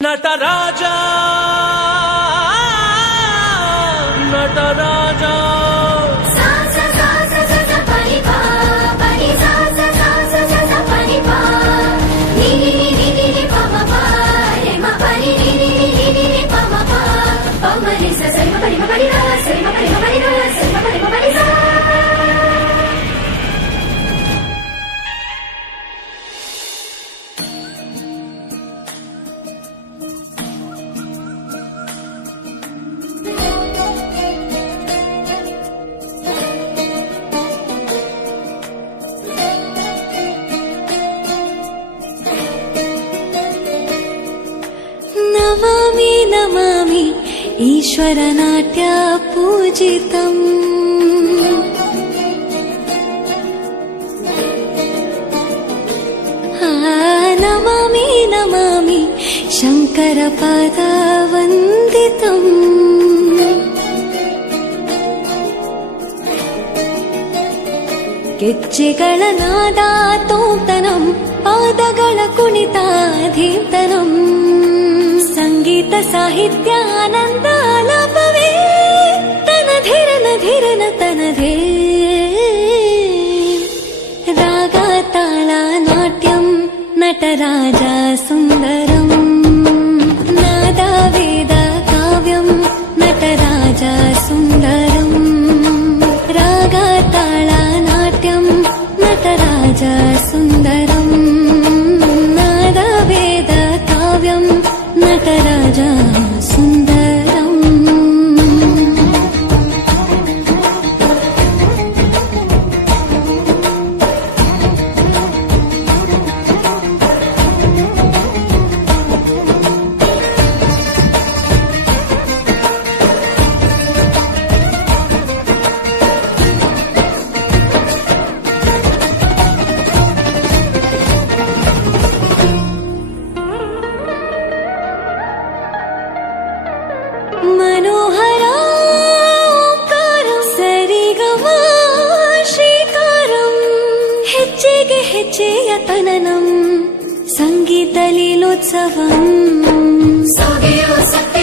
నటరాజా నట ईश्वरनाट्या पूजितम् नमामि नमामि शङ्करपादावन्दितम् ಗೆಜ್ಜೆಗಳ ನಾದ ತೋಂತನಂ ಪಾದಗಳ ಕುಣಿತ ಧೀರ್ತನಂ ಸಂಗೀತ ಸಾಹಿತ್ಯಾನಂದ ಹೆಚ್ಚಿಗೆ ಹೆಜ್ಜೆಯ ತನನಂ ಸಂಗೀತ ಲೀಲೋತ್ಸವಂ ಸೋಗೆಯೋ ಸತ್ತ